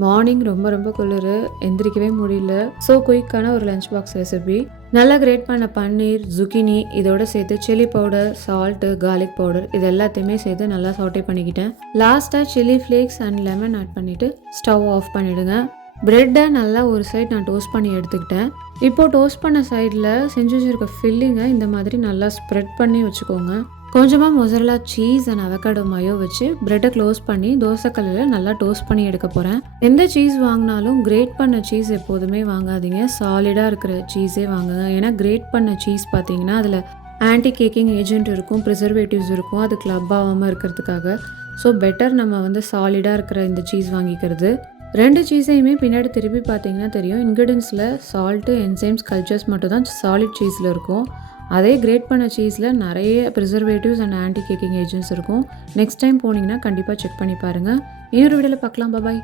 Morning ரொம்ப ரொம்ப குளிர், எந்திரிக்கவே முடியல. ஸோ குயிக்கான ஒரு லஞ்ச் பாக்ஸ் ரெசிபி. நல்லா கிரேட் பண்ண பன்னீர், zucchini இதோட சேர்த்து chilli powder, salt, garlic powder இது எல்லாத்தையுமே சேர்த்து நல்லா சாட்டே பண்ணிக்கிட்டேன். லாஸ்ட்டாக chilli flakes and lemon add பண்ணிவிட்டு ஸ்டவ் ஆஃப் பண்ணிவிடுங்க. ப்ரெட்டை நல்லா ஒரு சைட் நான் டோஸ்ட் பண்ணி எடுத்துக்கிட்டேன். இப்போது டோஸ்ட் பண்ண சைடில் செஞ்சு வச்சுருக்க ஃபில்லிங்கை இந்த மாதிரி நல்லா ஸ்ப்ரெட் பண்ணி வச்சுக்கோங்க. கொஞ்சமாக mozzarella cheese and avocado mayo வச்சு ப்ரெட்டை க்ளோஸ் பண்ணி தோசைக்கல்லில் நல்லா டோஸ்ட் பண்ணி எடுக்க போகிறேன். எந்த சீஸ் வாங்கினாலும் கிரேட் பண்ண சீஸ் எப்போதுமே வாங்காதீங்க, சாலிடாக இருக்கிற சீஸே வாங்குங்க. ஏன்னா கிரேட் பண்ண சீஸ் பார்த்தீங்கன்னா அதில் ஆன்டி கேக்கிங் ஏஜென்ட் இருக்கும், ப்ரிசர்வேட்டிவ்ஸ் இருக்கும், அது கிளப் ஆகாமல் இருக்கிறதுக்காக. ஸோ பெட்டர் நம்ம சாலிடாக இருக்கிற இந்த சீஸ் வாங்கிக்கிறது. 2 சீஸையுமே பின்னாடி திருப்பி பார்த்தீங்கன்னா தெரியும், இன்க்ரீடியன்ஸில் சால்ட்டு, என்சைம்ஸ், கல்ச்சர்ஸ் மட்டும் தான் சாலிட் சீஸில் இருக்கும். அதே கிரேட் பண்ண சீஸில் நிறைய preservatives and anti caking agents இருக்கும். நெக்ஸ்ட் டைம் போனீங்கன்னா கண்டிப்பாக செக் பண்ணி பாருங்கள். இன்னொரு வீடியோவில் பார்க்கலாம். பாய்.